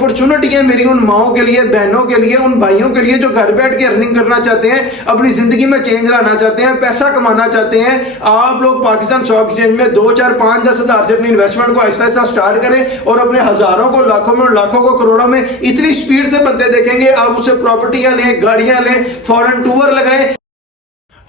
Opportunity है मेरी उन माओ के लिए, बहनों के लिए, उन भाइयों के लिए जो घर बैठ के अर्निंग करना चाहते हैं, अपनी जिंदगी में चेंज लाना चाहते हैं, पैसा कमाना चाहते हैं। आप लोग पाकिस्तान स्टॉक एक्सचेंज में 2, 4, 5, 10 हजार से अपनी इन्वेस्टमेंट को ऐसा ऐसा स्टार्ट करें और अपने हजारों को, लाखों में और लाखों को करोड़ों में इतनी स्पीड से बनते देखेंगे। आप उसे प्रॉपर्टियां लें, गाड़ियां लें, फॉरेन टूर लगाएं।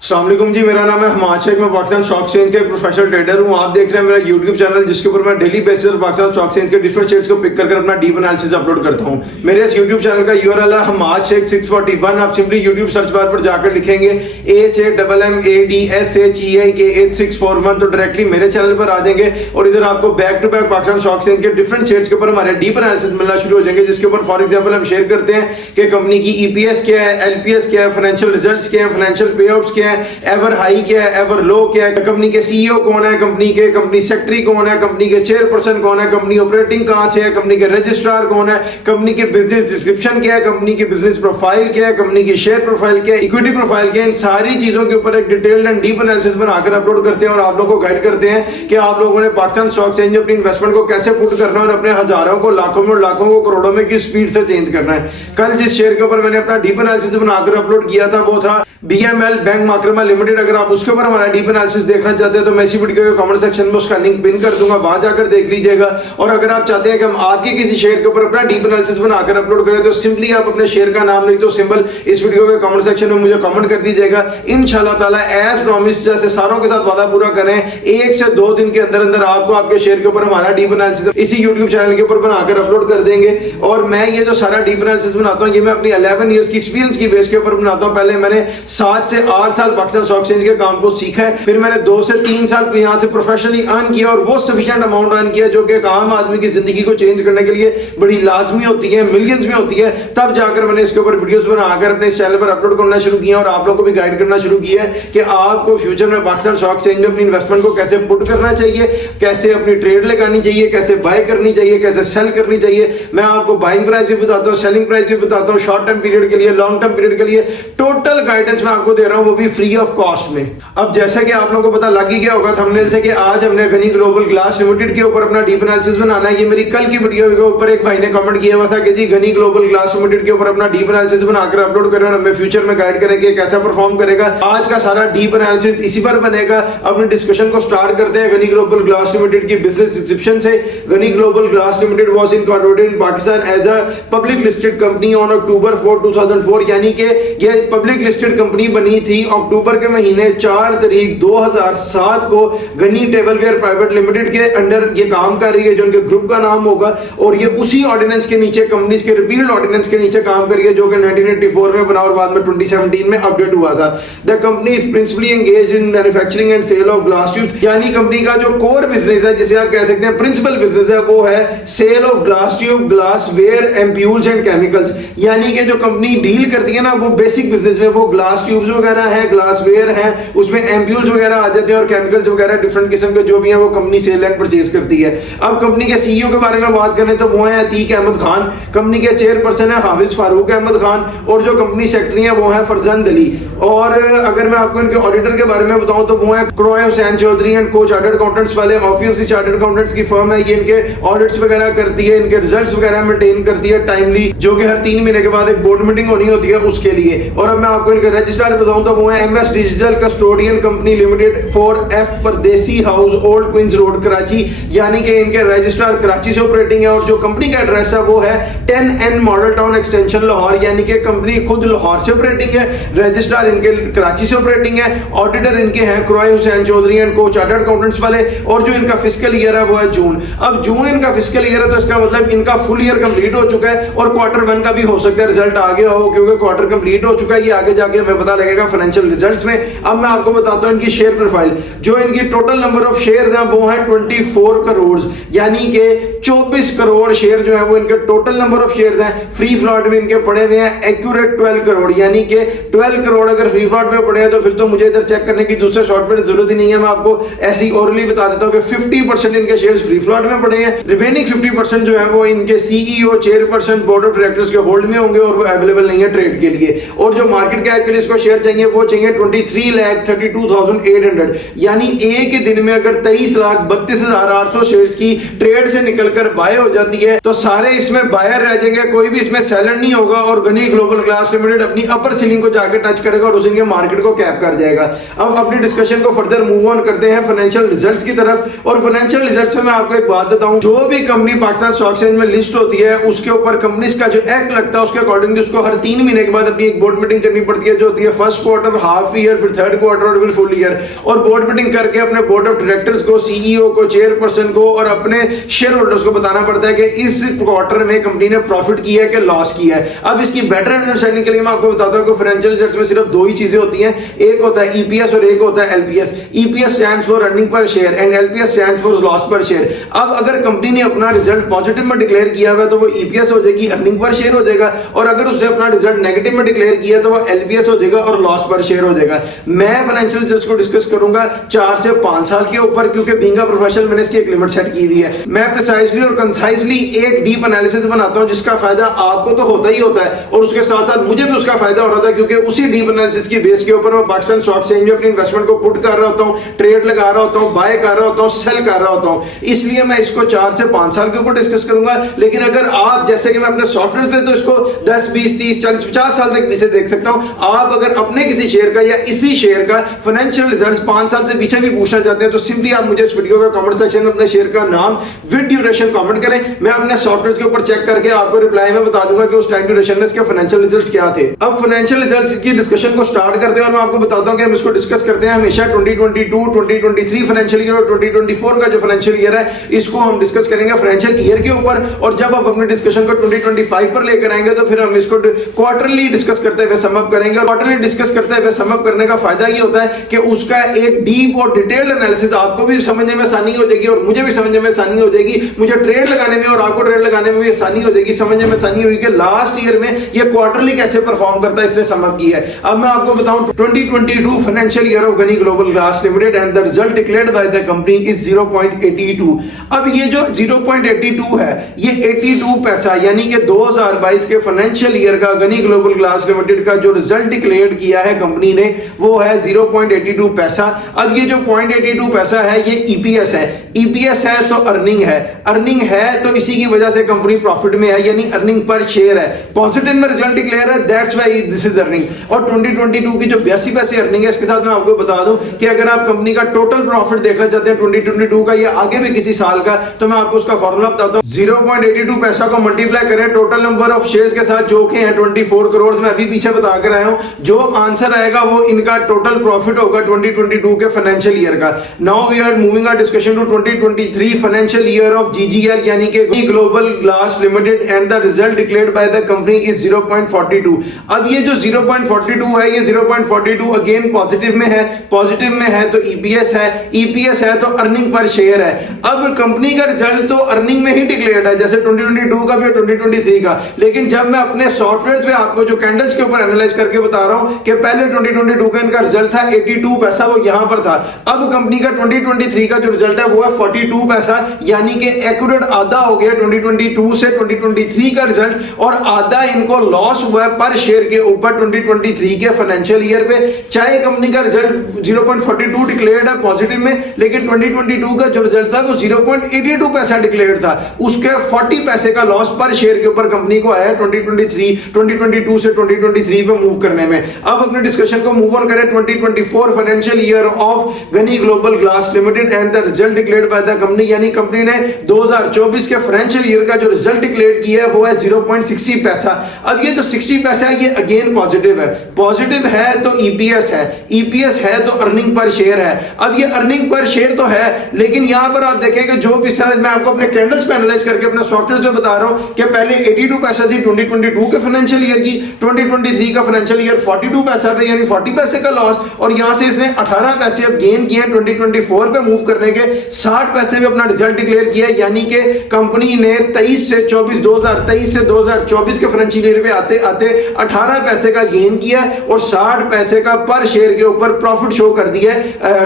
अस्सलाम वालेकुम जी, मेरा नाम है हमाद शेख, मैं पाकिस्तान स्टॉक एक्सचेंज के प्रोफेशनल ट्रेडर हूं। आप देख रहे हैं मेरा यूट्यूब चैनल जिसके ऊपर मैं डेली बेसिस पर पाकिस्तान स्टॉक एक्सचेंज के डिफरेंट शेयर्स को पिक कर अपना डीप एनालिसिस अपलोड करता हूं। मेरे इस यूट्यूब चैनल का यूआरएल है हमाद शेख 641। आप सिंपली यूट्यूब सर्च बार पर जाकर लिखेंगे HAMMADSHEIK8641 तो डायरेक्टली मेरे चैनल पर आ जाएंगे और इधर आपको back to back Pakistan stock exchange के डिफरेंट शेयर्स के ऊपर हमारे डीप एनालिसिस मिलना शुरू हो जाएंगे, जिसके ऊपर फॉर एग्जांपल हम शेयर करते हैं कि कंपनी की ईपीएस क्या है, एलपीएस क्या है, फाइनेंशियल रिजल्ट्स क्या है, फाइनेंशियल पे आउट्स क्या है, एवर हाई क्या है, एवर लो क्या है, कंपनी के सीईओ कौन है, कंपनी सेक्रेटरी कौन है, कंपनी के चेयरपर्सन कौन है, कंपनी ऑपरेटिंग कहां से है, कंपनी के रजिस्ट्रार कौन है, कंपनी के बिजनेस डिस्क्रिप्शन क्या है, कंपनी की बिजनेस प्रोफाइल क्या है, कंपनी की शेयर प्रोफाइल क्या है, इक्विटी प्रोफाइल क्या है। इन सारी चीजों के ऊपर एक डिटेल्ड एंड डीप एनालिसिस बनाकर अपलोड करते हैं और आप लोगों को गाइड करते हैं कि आप लोगों ने पाकिस्तान स्टॉक एक्सचेंज में अपनी इन्वेस्टमेंट को कैसे पुट करना है और अपने हजारों को, लाखों में और लाखों को, करोड़ों में किस स्पीड से चेंज करना है। कल जिस शेयर के ऊपर मैंने अपना डीप एनालिसिस बनाकर अपलोड किया था वो था BML बैंक मार्केमा लिमिटेड। अगर आप उसके ऊपर हमारा डीप एनालिसिस देखना चाहते हैं तो मैं इसी वीडियो के कमेंट सेक्शन में उसका लिंक पिन कर दूंगा, वहां जाकर देख लीजिएगा। और अगर आप चाहते हैं कि हम आपके किसी शेयर के ऊपर अपना डीप एनालिसिस बनाकर अपलोड करें तो सिंपली आप अपने शेयर का नाम लिख दो, सिंबल इस वीडियो के कमेंट सेक्शन में मुझे कमेंट कर दीजिएगा। इंशाल्लाह ताला एज प्रॉमिस जैसे सारों के साथ वादा पूरा करें, 1 से 2 दिन के अंदर अंदर आपको आपके शेयर के ऊपर हमारा डीप एनालिसिस इसी यूट्यूब चैनल के ऊपर बनाकर अपलोड कर देंगे। और मैं ये जो सारा डीप एनालिसिस बनाता हूं ये मैं अपनी 11 इयर्स की एक्सपीरियंस की बेस के ऊपर बनाता हूं। पहले मैंने 7 से 8 साल पाकिस्तान स्टॉक एक्सचेंज के काम को सीखा है, फिर मैंने 2 से 3 साल यहां से प्रोफेशनली अर्न किया और वो सफिशिएंट अमाउंट अर्न किया जो कि एक आम आदमी की जिंदगी को चेंज करने के लिए बड़ी लाजमी होती है, मिलियंस में होती है। तब जाकर मैंने इसके ऊपर वीडियोस बनाकर अपने इस चैनल पर अपलोड करना शुरू किया और आप लोगों को भी गाइड करना शुरू किया है कि आपको फ्यूचर में पाकिस्तान स्टॉक एक्सचेंज में अपनी इन्वेस्टमेंट को कैसे पुट करना चाहिए, कैसे अपनी ट्रेड लगानी चाहिए, कैसे बाय करनी चाहिए, कैसे सेल करनी चाहिए। मैं आपको बाइंग प्राइस भी बताता हूं, सेलिंग प्राइस भी बताता हूं, शॉर्ट टर्म पीरियड के लिए, लॉन्ग टर्म पीरियड के लिए टोटल गाइडेंस मैं आपको दे रहा हूं, वो भी फ्री ऑफ कॉस्ट में। अब जैसा कि आप लोगों को पता लग ही गया होगा थंबनेल से कि आज हमने गनी ग्लोबल ग्लास लिमिटेड के ऊपर अपना डीप एनालिसिस बनाना है। ये मेरी कल की वीडियो के ऊपर एक भाई ने कमेंट किया हुआ था कि जी गनी ग्लोबल ग्लास लिमिटेड के ऊपर अपना डीप एनालिसिस बनाकर अपलोड करें और हमें फ्यूचर में गाइड करें कि कैसा परफॉर्म करेगा। आज का सारा डीप एनालिसिस इसी पर बनेगा। अपनी डिस्कशन को स्टार्ट करते हैं गनी ग्लोबल ग्लास लिमिटेड की बिजनेस डिस्क्रिप्शन से। Ghani global glass limited was incorporated in Pakistan as a public listed company on October 4, 2004, यानी कि ये पब्लिक लिस्टेड कंपनी बनी थी अक्टूबर के महीने 4 तारीख 2007 को। गनी टेबलवेयर प्राइवेट लिमिटेड के अंडर ये काम कर रही है, जो उनके ग्रुप का नाम होगा, और ये उसी ऑर्डिनेंस के नीचे, कंपनीज के रिपील्ड ऑर्डिनेंस के नीचे काम कर रही है जो कि 1984 में बना और बाद में 2017 में अपडेट हुआ था। The company is principally engaged in manufacturing and sale of glass tubes, यानी कंपनी का जो कोर बिजनेस है, जिसे आप कह सकते हैं प्रिंसिपल बिजनेस है, वो है sale of glass tube, glass ware, ampoules and chemicals. यानी कि जो कंपनी डील करती है ना वो बेसिक बिजनेस में वो ग्लास ट्यूब्स वगैरह है, ग्लास वेयर है, उसमें एम्प्यूल्स वगैरह आ जाते हैं और केमिकल्स वगैरह डिफरेंट किस्म के जो भी हैं वो कंपनी सेल एंड परचेज करती है। अब कंपनी के सीईओ के बारे में बात करें तो वो है अतीक अहमद खान, कंपनी के चेयरपर्सन है हाफिज फारूक अहमद खान, और जो कंपनी सेक्रेटरी है वो है फरजंद अली। और अगर मैं आपको इनके ऑडिटर के बारे में बताऊं तो वो है क्रोय हुसैन चौधरी एंड को चार्टर्ड अकाउंटेंट्स वाले ऑफिस चार्टर्ड अकाउंटेंट्स की फर्म है। ये इनके ऑडिट्स वगैरह करती है, इनके रिजल्ट्स वगैरह मेंटेन करती है टाइमली, जो कि हर 3 महीने के बाद एक बोर्ड मीटिंग होनी होती है उसके लिए। और अब मैं आपको इनके रजिस्ट्रार बताऊं तो वो है MS digital custodian company limited 4F Pardesi house old queens road Karachi, यानी कि इनके रजिस्ट्रार कराची से ऑपरेटिंग है। और जो कंपनी का एड्रेस है वो है 10N model town extension Lahore, यानी कि कंपनी खुद लाहौर से ऑपरेटिंग है, रजिस्ट्रार इनके कराची से ऑपरेटिंग है, ऑडिटर इनके हैं क्रोय हुसैन चौधरी एंड को चार्टर्ड अकाउंटेंट्स वाले, और जो इनका फिस्कल ईयर है वो है जून। अब जून इनका फिस्कल ईयर है तो इसका मतलब इनका फुल ईयर कंप्लीट हो चुका है और क्वार्टर 1 का भी हो सकता है रिजल्ट आ गया हो, क्योंकि क्वार्टर कंप्लीट हो चुका है। ये आगे जाके हमें पता लगेगा फाइनेंशियल रिजल्ट्स में। अब मैं आपको बताता हूं इनकी शेयर प्रोफाइल। जो इनकी टोटल नंबर ऑफ शेयर्स हैं वो है 24 करोड़, यानी कि 24 करोड़ शेयर जो है वो इनके टोटल नंबर ऑफ शेयर्स हैं। फ्री फ्लॉट में इनके पड़े हुए हैं एक्यूरेट 12 करोड़, यानी कि 12 करोड़ अगर फ्री फ्लॉट में पड़े हैं तो फिर तो मुझे इधर चेक करने की दूसरे शॉर्ट पर जरूरत ही नहीं है। मैं आपको ऐसी ओरली बता देता हूं कि 50% इनके शेयर्स फ्री फ्लॉट में पड़े हैं, रिमेनिंग 50% जो है वो इनके CEO, chairperson, board of directors के होल्ड में होंगे और वो अवेलेबल नहीं है ट्रेड के लिए। और जो मार्केट कैप के लिए इसको शेयर चाहिए वो चाहिए जाएंगे 23,32,800, यानी एक ही दिन में अगर 23,32,800 शेयर्स की ट्रेड से निकलकर बाय हो जाती है तो सारे इसमें बायर रह जाएंगे, कोई भी इसमें सेलर नहीं होगा और गनी ग्लोबल ग्लास लिमिटेड अपनी अपर सीलिंग को जाकर टच करेगा और उसी मार्केट को कैप कर जाएगा। अब अपनी डिस्कशन को फर्दर मूव ऑन करते हैं फाइनेंशियल रिजल्ट्स की तरफ। और फाइनेंशियल रिजल्ट्स में मैं आपको एक बात बताऊं, जो भी कंपनी पाकिस्तान स्टॉक एक्सचेंज में लिस्ट होती है उसके ऊपर कंपनीज का जो एक्ट लगता है उसके अकॉर्डिंग उसको हर 3 महीने के बाद अपनी एक बोर्ड मीटिंग करनी पड़ती है, जो होती है फर्स्ट क्वार्टर, हाफ ईयर, फिर थर्ड क्वार्टर और फिर फुल ईयर। और बोर्ड मीटिंग करके अपने बोर्ड ऑफ डायरेक्टर्स को, सीईओ को, चेयरपर्सन को और अपने शेयर होल्डर्स को बताना पड़ता है कि इस क्वार्टर में कंपनी ने प्रॉफिट किया है कि लॉस किया है। अब इसकी बेटर अंडरस्टैंडिंग के लिए मैं आपको बताता हूं कि फाइनेंशियल रिजल्ट्स में सिर्फ 2 ही चीजें होती हैं, एक होता है ईपीएस और एक होता है LPS. EPS stands for earning per share and LPS stands for loss पर शेयर। अब अगर कंपनी ने अपना रिजल्ट पॉजिटिव में डिक्लेयर किया हुआ है तो वो ईपीएस हो जाएगी, अर्निंग पर शेयर हो जाएगा, और अगर उसने अपना रिजल्ट नेगेटिव में डिक्लेयर किया तो वो एलपीएस हो जाएगा और लॉस पर शेयर हो जाएगा। मैं फाइनेंशियल रिजल्ट्स को डिस्कस करूंगा 4 से 5 साल के ऊपर, क्योंकि बीइंग अ प्रोफेशनल मैंने इसकी एक लिमिट सेट की हुई है। मैं प्रिसाइसली और कंसाइसली एक डीप एनालिसिस बनाता हूं जिसका फायदा आपको तो होता ही होता है और उसके साथ साथ मुझे भी उसका फायदा हो रहा था, क्योंकि उसी डीप एनालिसिस की बेस के ऊपर मैं पाकिस्तान स्टॉक एक्सचेंज में अपनी इन्वेस्टमेंट को पुट कर रहा होता हूं, ट्रेड लगा रहा होता हूं, बाय कर रहा होता हूं, सेल कर रहा होता हूं। इसलिए मैं इसको 4 से 5 साल के ऊपर डिस्कस करूंगा। लेकिन अगर आप, जैसे कि मैं अपने सॉफ्टवेयर पे तो इसको 10, 20, 30, 40, 50 साल तक इसे देख सकता हूं, आप अगर अपने किसी शेयर का या इसी शेयर का फाइनेंशियल रिजल्ट्स 5 साल से पीछे भी पूछना चाहते हैं तो सिंपली आप मुझे इस वीडियो का कमेंट सेक्शन में अपने शेयर का नाम विद ड्यूरेशन कमेंट करें। मैं अपने सॉफ्टवेयर के ऊपर चेक करके आपको रिप्लाई में बता दूंगा कि उस टाइम ड्यूरेशन में इसके फाइनेंशियल रिजल्ट्स क्या थे। अब फाइनेंशियल रिजल्ट्स की डिस्कशन को स्टार्ट करते हैं और मैं आपको बताता हूं कि हम इसको डिस्कस करते हैं हमेशा 2022, 2023 फाइनेंशियल ईयर और 2024 का जो फाइनेंशियल ईयर है इसको हम डिस्कस करेंगे फाइनेंशियल ईयर के ऊपर। और जब आप अपने डिस्कशन को 2025 पर लेकर आएंगे तो फिर हम इसको क्वार्टरली डिस्कस करते हुए सम अप करेंगे। क्वार्टरली डिस्कस करते हुए सम अप करने का फायदा ये होता है कि उसका एक डीप और डिटेल्ड एनालिसिस आपको भी समझने में आसानी हो जाएगी और मुझे भी समझने में आसानी हो जाएगी, मुझे ट्रेड लगाने में और आपको ट्रेड लगाने में भी आसानी हो जाएगी, समझने में आसानी होगी कि लास्ट ईयर में ये क्वार्टरली कैसे परफॉर्म करता है, इसने सम अप किया है। अब मैं आपको बताऊं 2022 financial year of Ghani global glass limited and the result declared by the company is 0.82। अब ये जो 0.82 है ये 82 पैसा यानी कि 2022 के फाइनेंशियल ईयर का गनी ग्लोबल ग्लास लिमिटेड का जो रिजल्ट डिक्लेयर किया है कंपनी ने वो है 0.82 पैसा। अब ये जो 0.82 पैसा है ये ईपीएस है। ईपीएस है तो अर्निंग है, अर्निंग है तो इसी की वजह से कंपनी प्रॉफिट में है, यानी अर्निंग पर शेयर है। पॉजिटिव में रिजल्ट डिक्लेयर है, that's why this is earning. और 2022 की जो 82 पैसे अर्निंग है इसके साथ मैं आपको बता दूं कि अगर आप कंपनी का टोटल प्रॉफिट देखना चाहते हैं 2022 का या आगे भी किसी साल का, तो मैं आपको उसका फॉर्मूला बताता हूं। 0.82 पैसा को मल्टीप्लाई करें टोटल नंबर ऑफ शेयर्स के साथ जो कि हैं 24 करोड़, मैं अभी पीछे बता कर आया हूं। जो आंसर आएगा वो इनका टोटल प्रॉफिट होगा 2022 के फाइनेंशियल ईयर का। Now we are moving our discussion to 2023 financial year of GGL यानी कि global glass limited and the result declared by the company is 0.42। अब ये जो 0.42 है ये 0.42 अगेन पॉजिटिव में है, पॉजिटिव में है तो ईपीएस है, ईपीएस है तो अर्निंग पर शेयर है। अब कंपनी का रिजल्ट तो अर्निंग में ही डिक्लेयर्ड है जैसे 2022 का भी 2023 का, लेकिन जब मैं अपने सॉफ्टवेयर पे आपको जो कैंडल्स के ऊपर एनालाइज करके बता रहा हूं कि पहले 2022 का इनका रिजल्ट था 82 पैसा, वो यहां पर था। अब कंपनी का 2023 का जो रिजल्ट है वो है 42 पैसा, यानी कि एक्यूरेट आधा हो गया 2022 से 2023 का रिजल्ट और आधा इनको लॉस हुआ है पर शेयर के ऊपर 2023 के फाइनेंशियल ईयर पे। चाहे कंपनी का रिजल्ट 0.42 डिक्लेयर्ड है पॉजिटिव में, लेकिन 2022 का जो रिजल्ट था वो 0.82 पैसा डिक्लेयर्ड था, उसके 40 पैसे का लॉस पर शेयर के ऊपर कंपनी को आया 2022 से 2023 पे मूव करने में। अब अपने डिस्कशन को मूव ऑन करें 2024 financial year of Ghani global glass limited and the result declared by the company, यानी कंपनी ने 2024 के फाइनेंशियल ईयर का जो रिजल्ट डिक्लेयर किया है वो है 0.60 पैसा। अब ये जो 60 पैसा है ये अगेन पॉजिटिव है, पॉजिटिव है तो ईपीएस है, ईपीएस है तो अर्निंग पर शेयर है। अब ये अर्निंग पर शेयर तो है, लेकिन यहां पर आप देखेंगे जो भी मैं आपको अपने कैंडल्स पे एनालाइज करके अपने सॉफ्टवेयर पे बता रहा हूं कि पहले 82 पैसा थी 2022 के फाइनेंशियल ईयर की, 2023 का फाइनेंशियल ईयर 42 पैसा पे यानी 40 पैसे का लॉस, और यहां से इसने 18 पैसे अब गेन किए 2024 पे मूव करने के, 60 पैसे पे अपना रिजल्ट डिक्लेयर किया, यानी कि कंपनी ने 2023 से 2024 के फाइनेंशियल ईयर पे आते आते 18 पैसे का गेन किया और 60 पैसे का पर शेयर के ऊपर प्रॉफिट शो कर दिया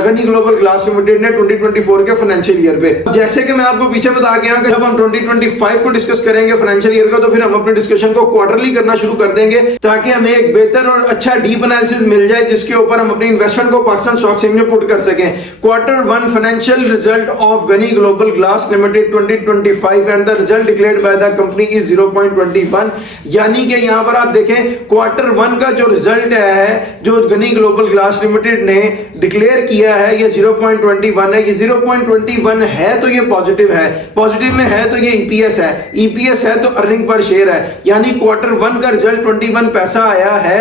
गनी ग्लोबल ग्लास लिमिटेड ने 2024 के फाइनेंशियल ईयर पे। जैसे कि मैं आपको पीछे बता गया कि जब हम 2025 को डिस्कस करेंगे फाइनेंशियल ईयर का तो फिर हम अपने डिस्कशन को क्वार्टरली करना शुरू कर देंगे ताकि हमें एक बेहतर और अच्छा डीप एनालिसिस मिल जाए जिसके ऊपर हम अपनी इन्वेस्टमेंट को पाकिस्तान स्टॉक एक्सचेंज में पुट कर सकें। Q1 financial result of Ghani global glass limited 2025 and the result declared by the company is 0.21, यानी कि यहां पर आप देखें Q1 का जो रिजल्ट है जो गनी ग्लोबल ग्लास लिमिटेड ने डिक्लेयर किया है ये 0.21 है। ये 0.21 है तो ये पॉजिटिव है, पॉजिटिव में है तो ये ईपीएस है, ईपीएस है तो अर्निंग पर शेयर है, यानी Q1 का रिजल्ट 21 पैसा आया है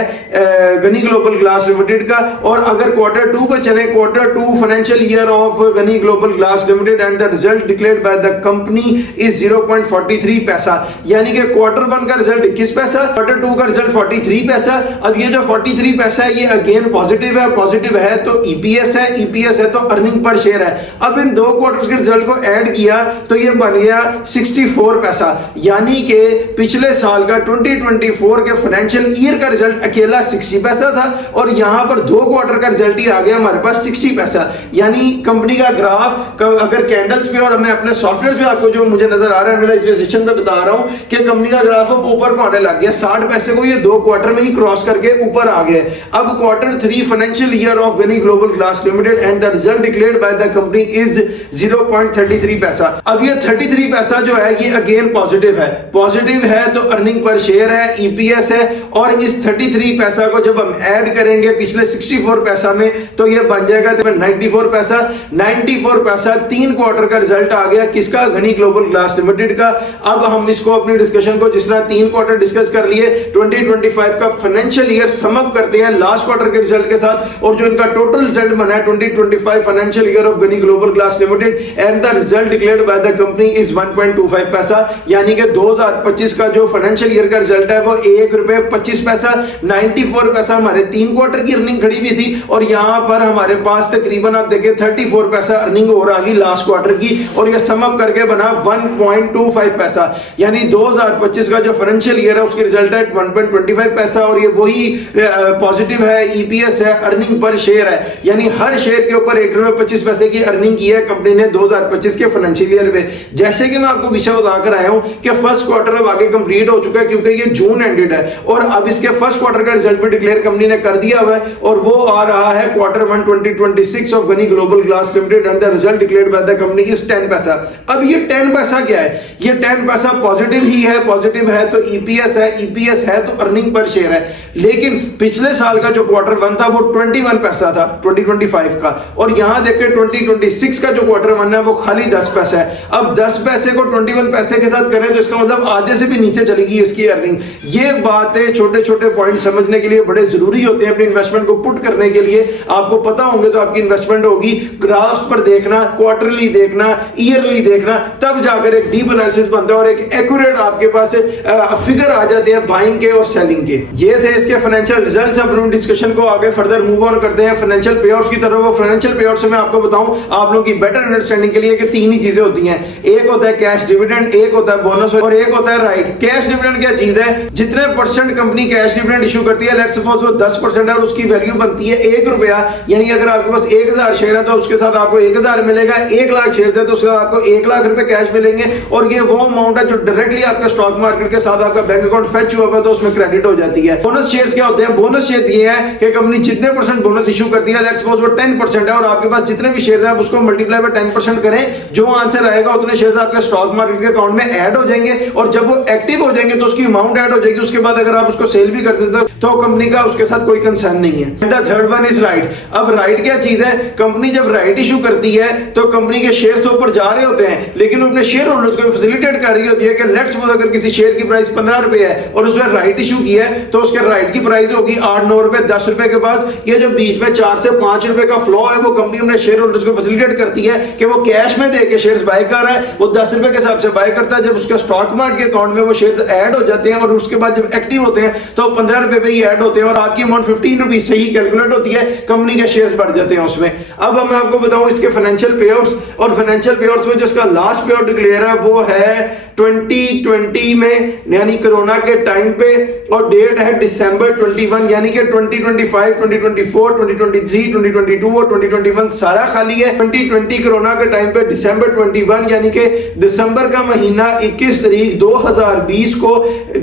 गनी ग्लोबल ग्लास लिमिटेड का। और अगर Q2 पे चले, Q2 financial year of Ghani global glass limited and the result declared by the company is 0.43 पैसा, यानी कि Q1 का रिजल्ट 21 पैसा, Q2 का रिजल्ट 43 पैसा। अब ये जो 43 पैसा है ये अगेन पॉजिटिव है, पॉजिटिव है तो ईपीएस है, ईपीएस है तो अर्निंग पर शेयर है। अब इन दो क्वार्टर्स के रिजल्ट को ऐड किया तो ये बन गया 64 पैसा, यानी कि पिछले साल का 2024 के फाइनेंशियल ईयर का रिजल्ट अकेला 60 पैसा था और यहां पर दो क्वार्टर का रिजल्ट ही आ गया हमारे पास 60 पैसा। यानी कंपनी का ग्राफ अगर कैंडल्स पे और मैं अपने सॉफ्टवेयर पे आपको जो मुझे नजर आ रहा है विजुअलाइजेशन में बता रहा हूं कि कंपनी का ग्राफ अब ऊपर को आने लग गया, 60 पैसे को ये दो क्वार्टर में ही क्रॉस करके ऊपर आ गए। अब Q3 financial year of Ghani global glass limited and the result declared by the company is 0.33 पैसा। अब ये 33 पैसा जो है ये अगेन पॉजिटिव है, पॉजिटिव है तो अर्निंग पर शेयर है, ईपीएस है। और इस 33 पैसा को जब हम ऐड करेंगे पिछले 64 पैसा में तो ये बन जाएगा 94 पैसा। 94 पैसा 3 क्वार्टर का रिजल्ट आ गया किसका, गनी ग्लोबल ग्लास लिमिटेड का। अब हम इसको अपनी डिस्कशन को जिस तरह 3 क्वार्टर डिस्कस कर लिए, 2025 का फाइनेंशियल ईयर सम अप करते हैं लास्ट क्वार्टर के रिजल्ट के साथ और जो इनका टोटल रिजल्ट बना है 2025 financial year of Ghani global glass limited and the result declared by the company is 1.25 पैसा, यानी कि 2025 का जो फाइनेंशियल ईयर का रिजल्ट है वो ₹1.25। 94 पैसा हमारे 3 क्वार्टर की अर्निंग खड़ी हुई थी और यहां पर हमारे पास तकरीबन आप देखें 34 पैसा अर्निंग और आ गई लास्ट क्वार्टर की और ये सम अप करके बना 1.25 पैसा, यानी 2025 का जो फाइनेंशियल ईयर है उसके रिजल्ट है 1.25 पैसा और ये वही पॉजिटिव है, ईपीएस है, अर्निंग पर शेयर है, यानी हर शेयर के ऊपर ₹1.25 की अर्निंग की है कंपनी ने 2025 के फाइनेंशियल ईयर में। जैसे कि मैं आपको पीछे बताकर आया हूं कि फर्स्ट क्वार्टर अब आगे कंप्लीट हो चुका है क्योंकि ये जून एंडेड है और अब इसके फर्स्ट क्वार्टर का रिजल्ट भी डिक्लेयर कंपनी ने कर दिया हुआ है और वो आ रहा है Q1 2026 of Ghani global glass limited and the result declared by the company is 10 पैसा। अब ये 10 पैसा क्या है, ये 10 पैसा पॉजिटिव ही है, पॉजिटिव है तो ईपीएस है, ईपीएस है तो अर्निंग पर शेयर है। लेकिन पिछले साल का जो Q1 था वो 21 पैसा था 2025 का और यहां देखिए 2026 का जो Q1 है वो खाली 10 पैसा है। अब 10 पैसे को 21 पैसे के साथ करें तो इसका मतलब आधे से भी नीचे चलेगी इसकी अर्निंग। ये बातें छोटे छोटे पॉइंट समझने के लिए बड़े जरूरी होते हैं अपनी इन्वेस्टमेंट को पुट करने के लिए। आपको पता होंगे तो आपकी इन्वेस्टमेंट होगी, ग्राफ्स पर देखना, क्वार्टरली देखना, ईयरली देखना, तब जाकर एक डीप एनालिसिस बनता है और एक एक्यूरेट आपके पास फिगर आ जाते हैं बाइंग के और सेलिंग के। ये थे इसके फाइनेंशियल रिजल्ट्स। अपनी डिस्कशन को आगे फर्दर मूव ऑन करते हैं फाइनेंशियल पेआउट्स की तरफ। वो फाइनेंशियल पेआउट्स में आपको बताऊं आप लोगों की बेटर अंडरस्टैंडिंग के लिए कि 3 ही चीजें होती हैं, एक होता है कैश डिविडेंड, एक होता है बोनस और एक होता है राइट। कैश डिविडेंड क्या चीज है, जितने percent company cash dividend issue करती है, लेट्स सपोज वो 10% है और उसकी वैल्यू बनती है ₹1, यानी अगर आपके पास 1000 शेयर है तो उसके साथ आपको 1000 मिलेगा। 1 लाख शेयर है तो उसके साथ आपको 1 लाख रुपए कैश मिलेंगे और ये वो अमाउंट है जो डायरेक्टली आपका स्टॉक मार्केट के साथ आपका बैंक अकाउंट फेच हुआ है तो उसमें क्रेडिट हो जाती है। बोनस शेयर्स क्या होते हैं, बोनस शेयर्स ये है कि कंपनी जितने परसेंट बोनस इशू करती है, लेट्स सपोज वो 10% है और आपके पास जितने भी शेयर है आप उसको मल्टीप्लाई बाय 10% करें, जो आंसर आएगा उतने शेयर आपके स्टॉक मार्केट के अकाउंट में ऐड हो जाएंगे और जब वो एक्टिव हो जाएंगे तो उसकी अमाउंट ऐड हो जाएगी। उसके बाद अगर आप उसको सेल भी कर देते हो तो कंपनी का उसके साथ कोई कंसर्न नहीं है। The third one is right. अब राइट क्या चीज है, कंपनी जब राइट इशू करती है तो कंपनी के शेयर तो ऊपर जा रहे होते हैं लेकिन अपने शेयर होल्डर्स को फैसिलिटेट कर रही होती है कि लेट्स सपोज अगर किसी शेयर की प्राइस ₹15 है और उसने राइट इशू किया है तो उसके राइट की प्राइस होगी ₹8-9, ₹10 के पास। ये जो बीच में ₹4 से ₹5 का फ्लो है वो कंपनी अपने शेयर होल्डर्स को फैसिलिटेट करती है कि वो कैश में देके शेयर्स बाय कर रहा है, वो ₹10 के हिसाब से बाय करता है। जब उसके स्टॉक मार्केट के अकाउंट में वो शेयर्स ऐड हो जाते हैं और उसके बाद जब एक्टिव होते हैं तो ₹15 पे ही ऐड होते हैं और आपकी अमाउंट ₹15 से ही कैलकुलेट होती है, कंपनी के शेयर्स बढ़ जाते हैं उसमें। अब मैं आपको बताऊं इसके फाइनेंशियल पेआउट्स और फाइनेंशियल पेआउट्स में जिसका लास्ट पेआउट डिक्लेयर है वो है 2020 में यानी कोरोना के टाइम पे और डेट है दिसंबर 21, यानी कि 2025, 2024, 2023, 2022 और 2021 सारा खाली है। 2020 कोरोना के टाइम पे दिसंबर 21 यानी कि दिसंबर का महीना 21 तारीख 2020 को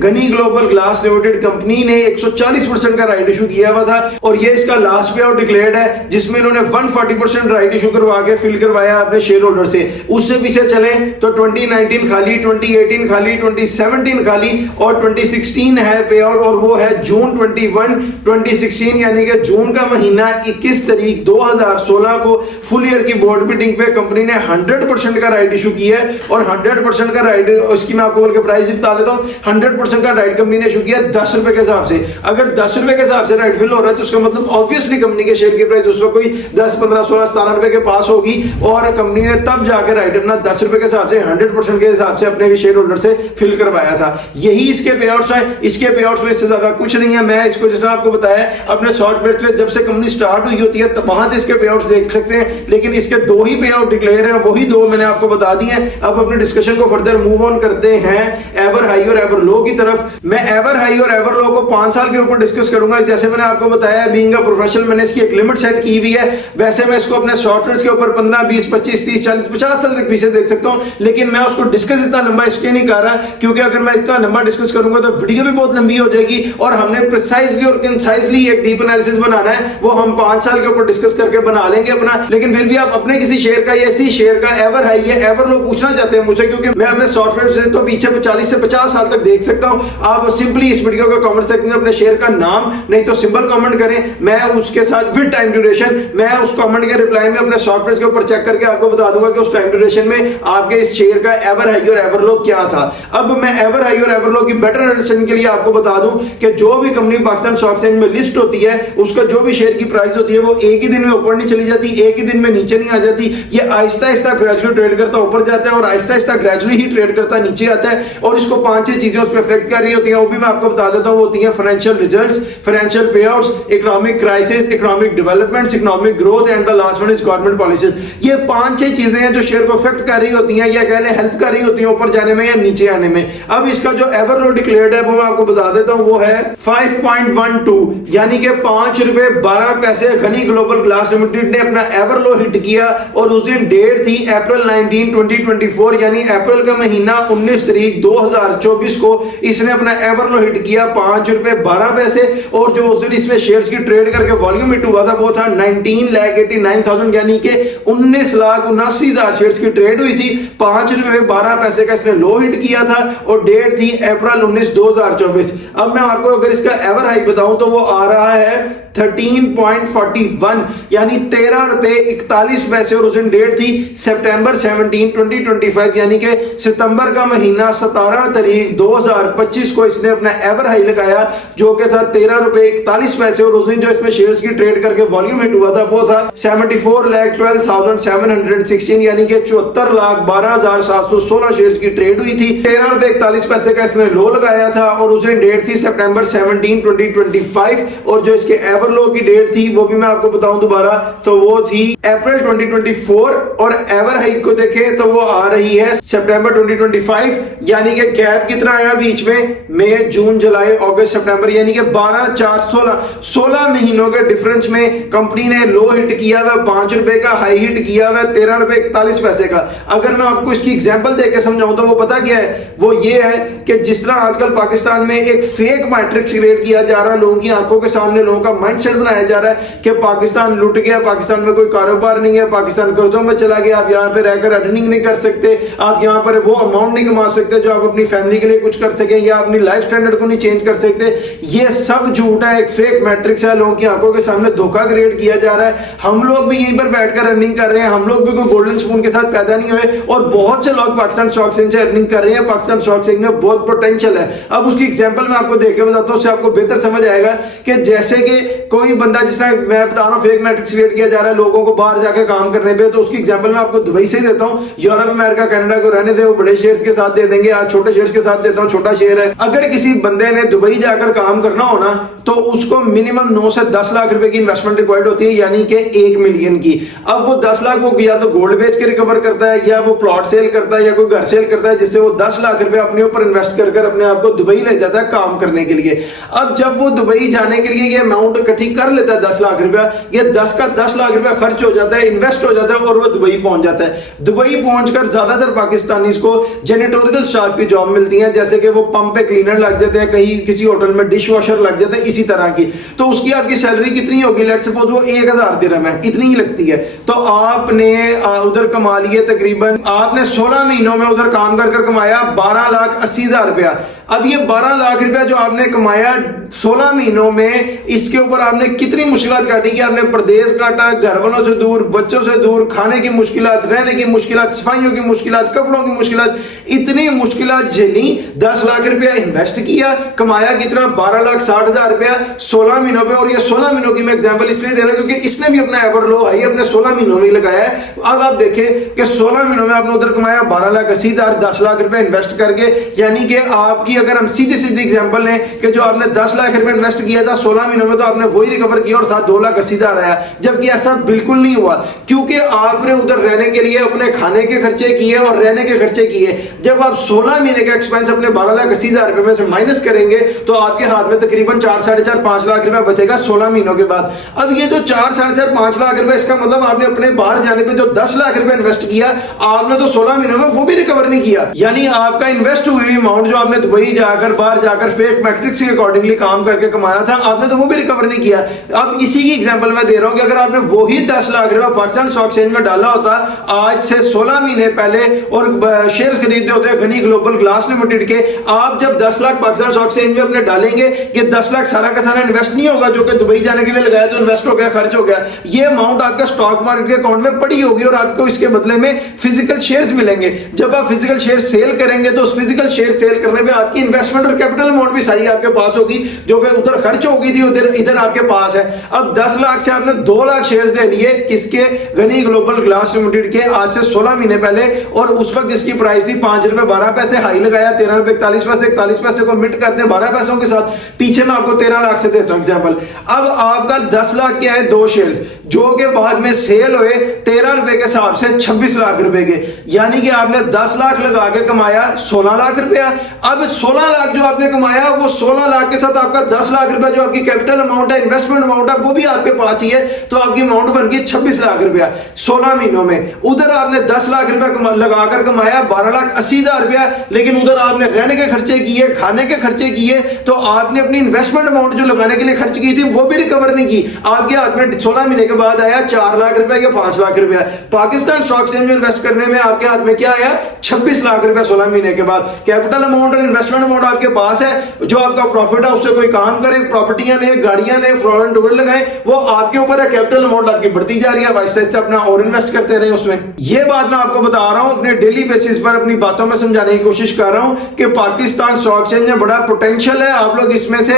Ghani global glass limited company ने 140% का राइट इशू इशू किया हुआ था और ये इसका लास्ट पे आउट डिक्लेयर्ड है जिसमें इन्होंने 140% राइट इशू करवा के फिल करवाया अपने शेयर होल्डर से। उससे पीछे चले तो 2019 खाली, 2018 खाली, 2017 खाली और 2016 है पे आउट और वो है जून 21 2016 यानी कि जून का महीना 21 तारीख 2016 को फुल ईयर की बोर्ड मीटिंग पे कंपनी ने 100% का राइट इशू किया है और 100% का राइट, उसकी मैं आपको बोल के प्राइस बता देता हूं। 100% का राइट कंपनी ने इशू किया 10 रुपए के हिसाब से। अगर 10 रुपए के हिसाब से राइट फिल हो रहा है तो उसका मतलब ऑब्वियसली कंपनी के शेयर की प्राइस उस वक्त कोई 10, 15, 16, 17 रुपए के पास होगी और कंपनी ने तब जाकर राइट अपना 10 रुपए के हिसाब से 100% के हिसाब से अपने शेयर होल्डर से फिल करवाया था। यही इसके पे आउट्स हैं। इसके पे आउट्स में इससे ज्यादा कुछ नहीं है। मैं इसको जैसा आपको बताया अपने सॉफ्टवेयर पे जब से कंपनी स्टार्ट हुई होती है तब वहां से इसके पे आउट्स देख सकते हैं, लेकिन इसके दो ही पे आउट डिक्लेयर हैं, वही दो मैंने आपको बता दिए हैं। अब अपने डिस्कशन को फर्दर मूव ऑन करते हैं एवर हाई और एवर लो की तरफ। मैं एवर हाई और एवर लो को 5 साल के ऊपर डिस्कस करूंगा। जैसे मैंने आपको बताया बीइंग अ प्रोफेशनल मैंने इसकी एक लिमिट सेट की हुई है, वैसे मैं इसको अपने सॉफ्टवेयर के ऊपर 15, 20, 25, 30, 40, 50 साल तक पीछे देख सकता हूं, लेकिन मैं उसको डिस्कस इतना लंबा इसलिए नहीं कर रहा क्योंकि अगर मैं इतना लंबा डिस्कस करूंगा तो वीडियो भी बहुत लंबी हो जाएगी और हमने प्रिसाइजली और कंसाइजली एक डीप एनालिसिस बनाना है, वो हम 5 साल के ऊपर डिस्कस करके बना लेंगे अपना। लेकिन फिर भी आप अपने किसी शेयर का या इसी शेयर का एवर हाई या एवर लो पूछना चाहते हैं मुझे, क्योंकि मैं अपने सॉफ्टवेयर से तो पीछे 40 से 50 साल तक देख सकता हूं। आप सिंपली इस वीडियो के कमेंट सेक्शन में अपने शेयर का नाम नहीं तो सिंबल कमेंट करें, मैं उसके साथ विद टाइम ड्यूरेशन मैं उस कमेंट के रिप्लाई में अपने सॉफ्टवेयर के ऊपर चेक करके आपको बता दूंगा कि उस टाइम ड्यूरेशन में आपके इस शेयर का एवर हाई और एवर लो क्या था। अब मैं एवर हाई और एवर लो की बेटर अंडरस्टैंडिंग के लिए आपको बता दूं कि जो भी कंपनी पाकिस्तान स्टॉक एक्सचेंज में लिस्ट होती है उसका जो भी शेयर की प्राइस होती है वो एक ही दिन में ऊपर नहीं चली जाती, एक ही दिन में नीचे नहीं आ जाती। ये आहिस्ता आहिस्ता ग्रेजुअली ट्रेड करता ऊपर जाता है और आहिस्ता आहिस्ता ग्रेजुअली ही ट्रेड करता नीचे आता है और इसको 5-6 चीजें उस पर इफेक्ट कर रही होती हैं, वो भी मैं आपको बता देता हूं। वो होती है फाइनेंशियल रिजल्ट्स, फाइनेंशियल पे outs, economic crisis, economic developments, economic growth and the last one is government policies. ये 5-6 चीजें हैं जो शेयर को इफेक्ट कर रही होती हैं या कहने हेल्प कर रही होती हैं ऊपर जाने में या नीचे आने में। अब इसका जो एवर लो डिक्लेयर्ड है वो मैं आपको बता देता हूं, वो है 5.12 यानी कि 5 रुपए 12 पैसे। घनी ग्लोबल ग्लास लिमिटेड ने अपना एवर लो हिट किया और उस दिन डेट थी अप्रैल 19 2024 यानी अप्रैल का महीना 19 तारीख 2024 को इसने अपना एवर लो हिट किया 5 रुपए 12 पैसे और जो उस दिन इसमें शेयर्स की ट्रेड करके वॉल्यूम हिट हुआ था वो था 19,89,000 यानी कि 19,79,000 शेयर्स की ट्रेड हुई थी। 5 रुपए 12 पैसे का इसने लो हिट किया था और डेट थी अप्रैल 19 2024। अब मैं आपको अगर इसका एवर हाई बताऊं तो वो आ रहा है 13.41 यानी 13 रुपए 41 पैसे और उस दिन डेट थी सितंबर 17 2025 यानी कि सितंबर का महीना 17 तारीख 2025 को इसने अपना एवर हाई लगाया जो कि था 13 रुपए 41 पैसे और उस दिन जो इसमें शेयर्स की ट्रेड करके वॉल्यूम हिट हुआ था वो था 74,12,716 यानी कि 74,12,716 शेयर्स की ट्रेड हुई थी। 13 रुपए 41 पैसे का इसने लो लगाया था और उस दिन डेट थी सितंबर 17 2025 और जो इसके एवर लो की डेट थी वो भी मैं आपको बताऊं दोबारा तो वो थी अप्रैल 2024 और एवर हाई को देखें तो वो आ रही है सितंबर 2025 यानी कि गैप कितना आया बीच में मई जून जुलाई अगस्त सितंबर यानी कि 16 महीनों के डिफरेंस में कंपनी ने लो हिट किया हुआ 5 रुपए का, हाई हिट किया हुआ 13 रुपए 41 पैसे का। अगर मैं आपको इसकी एग्जांपल देके समझाऊं तो वो पता क्या है, वो ये है कि जिस तरह आजकल पाकिस्तान में एक फेक मैट्रिक्स क्रिएट किया जा रहा है, लोगों की आंखों के सामने लोगों का माइंडसेट बनाया जा रहा है कि पाकिस्तान लुट गया, पाकिस्तान में कोई कारोबार नहीं है, पाकिस्तान कर्जों में चला गया, आप यहाँ पे रहकर अर्निंग नहीं कर सकते, आप यहाँ पर वो अमाउंट नहीं कमा सकते जो आप अपनी फैमिली के लिए कुछ कर सके या अपनी लाइफ स्टैंडर्ड को नहीं चेंज कर सकते। ये सब झूठ है, एक फेक मैट्रिक्स है, लोगों की आंखों के सामने धोखा क्रिएट किया जा रहा है। हम लोग भी यहीं पर बैठकर अर्निंग कर रहे हैं, हम लोग भी कोई गोल्डन स्पून के साथ पैदा नहीं हुए और बहुत से लोग पाकिस्तान स्टॉक एक्सचेंज से अर्निंग कर रहे हैं। पाकिस्तान स्टॉक एक्सचेंज में बहुत पोटेंशियल है। अब उसकी एग्जांपल मैं आपको देके बताता हूं, उससे आपको बेहतर समझ आएगा कि जैसे कि कोई बंदा जिस तरह मैं बता रहा हूं फेक मैट्रिक्स क्रिएट किया जा रहा है लोगों को बाहर जाकर काम करने पे, तो उसकी एग्जांपल मैं आपको दुबई से ही देता हूं। यूरोप, अमेरिका, कनाडा को रहने दे, वो बड़े शेयर्स के साथ दे देंगे, आज छोटे शेयर्स के साथ देता हूं, छोटा शेयर है। अगर किसी बंदे ने दुबई जाकर काम करना हो ना तो उसको मिनिमम 9 से 10 लाख रुपए की इन्वेस्टमेंट रिक्वायर्ड होती है यानी कि 1 मिलियन की। अब वो 10 लाख को या तो गोल्ड बेच के रिकवर करता है या वो प्लॉट सेल करता है या कोई घर सेल करता है जिससे वो 10 लाख रुपए अपने ऊपर इन्वेस्ट कर अपने आप को दुबई ले जाता है काम करने के लिए। अब जब वो दुबई जाने के लिए ये अमाउंट इकट्ठी व्यक्ति कर लेता है 10 लाख रुपया, ये 10 का 10 लाख रुपया खर्च हो जाता है, इन्वेस्ट हो जाता है और वो दुबई पहुंच जाता है। दुबई पहुंचकर ज्यादातर पाकिस्तानीज को जेनेटोरियल स्टाफ की जॉब मिलती है, जैसे कि वो पंप पे क्लीनर लग जाते हैं, कहीं किसी होटल में डिश वॉशर लग जाता है, इसी तरह की। तो उसकी आपकी सैलरी कितनी होगी? लेट्स सपोज वो 1000 दिरहम है, इतनी ही लगती है। तो आपने उधर कमा लिए तकरीबन, आपने 16 महीनों में उधर काम कर कमाया 12,80,000 रुपया। अब ये 12 लाख रुपया जो आपने कमाया 16 महीनों में, इसके ऊपर आपने कितनी मुश्किलात काटी कि आपने प्रदेश काटा, घर वालों से दूर, बच्चों से दूर, खाने की मुश्किलात, रहने की मुश्किलात, सफाइयों की मुश्किलात, कपड़ों की मुश्किलात, इतनी मुश्किलात झेली। 10 लाख रुपया इन्वेस्ट किया, कमाया कितना? 12,60,000 रुपया 16 महीनों पे। और ये 16 महीनों की मैं एग्जांपल इसलिए दे रहा हूं क्योंकि इसने भी अपना एवर लो हाई अपने 16 महीनों में लगाया है। अब आप देखें कि 16 महीनों में आपने उधर कमाया 12,80,000, 10 लाख रुपया इन्वेस्ट करके, यानी कि आपकी अगर हम सीधी एग्जांपल लें कि जो आपने 10 लाख रुपए इन्वेस्ट किया था 16 महीनों में, तो आपने वही रिकवर किया और साथ 2,80,000 आया, जबकि ऐसा बिल्कुल नहीं हुआ, क्योंकि आपने उधर रहने के लिए अपने खाने के खर्चे किए और रहने के खर्चे किए। जब आप 16 महीने का एक्सपेंस अपने 12,80,000 रुपए में से माइनस करेंगे तो आपके हाथ में तकरीबन 4, 4.5, 5 लाख रुपए बचेगा 16 महीनों के बाद। अब ये जो 4, 4.5, 5 लाख रुपए, इसका मतलब आपने अपने बाहर जाने पे जो 10 लाख रुपए इन्वेस्ट किया, आपने तो 16 महीनों में वो भी रिकवर नहीं किया। यानी आपका इन्वेस्ट हुई अमाउंट जो आपने दुबई जाकर, बाहर जाकर फेक मैट्रिक्स के अकॉर्डिंगली काम करके कमाना था, आपने तो वो भी रिकवर नहीं किया। अब इसी की एग्जांपल मैं दे रहा हूं कि अगर आपने वही 10 लाख रुपया पाकिस्तान स्टॉक एक्सचेंज में डाला होता आज से 16 महीने पहले और शेयर्स खरीदते होते गनी ग्लोबल ग्लास लिमिटेड के, आप जब 10 लाख पाकिस्तान स्टॉक एक्सचेंज में अपने डालेंगे, ये 10 लाख सारा का सारा इन्वेस्ट नहीं होगा जो कि दुबई जाने के लिए लगाया तो इन्वेस्ट हो गया, खर्च हो गया। ये अमाउंट आपका स्टॉक मार्केट के अकाउंट में पड़ी होगी और आपको इसके बदले में फिजिकल शेयर्स मिलेंगे। जब आप फिजिकल शेयर सेल करेंगे तो उस फिजिकल शेयर सेल करने में आपकी इन्वेस्टमेंट और कैपिटल अमाउंट भी सारी आपके पास होगी, जो कि उधर खर्च होगी थी उधर इधर आपके पास है। अब 10 लाख से आपने 2 लाख शेयर्स ले लिए, किसके? गनी ग्लोबल ग्लास लिमिटेड के, आज से 16 महीने पहले, और उस वक्त इसकी प्राइस थी 5 रुपए 12 पैसे, हाई लगाया 13 रुपए 41 पैसे, 41 पैसे को मिट करते हैं 12 पैसों के साथ, पीछे मैं आपको 13 लाख से देता हूं एग्जांपल। अब आपका 10 लाख क्या है? 2 शेयर्स जो के बाद में सेल हुए 13 रुपए के हिसाब से 26 लाख रुपए के, यानी कि आपने 10 लाख लगा के कमाया 16 लाख रुपया। अब 16 लाख जो आपने कमाया, वो 16 लाख के साथ आपका 10 लाख रुपया जो आपकी कैपिटल अमाउंट है, इन्वेस्टमेंट अमाउंट है, वो भी आपके पास ही है, तो आपकी अमाउंट बन गई 26 लाख रुपया 16 महीनों में। उधर आपने 10 लाख रुपया लगाकर कमाया 12,80,000 रुपया, लेकिन उधर आपने रहने के खर्चे किए, खाने के खर्चे किए, तो आपने अपनी इन्वेस्टमेंट अमाउंट जो लगाने के लिए खर्च की थी वो भी रिकवर नहीं की। आपके हाथ में 16 महीने के बाद आया 4 लाख रुपया या 5 लाख रुपया। पाकिस्तान स्टॉक एक्सचेंज में इन्वेस्ट करने में आपके हाथ में क्या आया? 26 लाख रुपया 16 महीने के बाद। कैपिटल अमाउंट और इन्वेस्टमेंट अमाउंट आपके पास है, जो आपका प्रॉफिट है उससे कोई काम करे, प्रॉपर्टियां ले, गाड़ियां ले, फॉरेन टूर लगाए, वो आपके ऊपर है। कैपिटल अमाउंट आपकी बढ़ती जा रही है, आहिस्ते अपना और इन्वेस्ट करते रहे उसमें। ये बात मैं आपको बता रहा हूं, अपने डेली बेसिस पर अपनी बातों में समझाने की कोशिश कर रहा हूं कि पाकिस्तान स्टॉक एक्सचेंज में बड़ा पोटेंशियल है। आप लोग इसमें से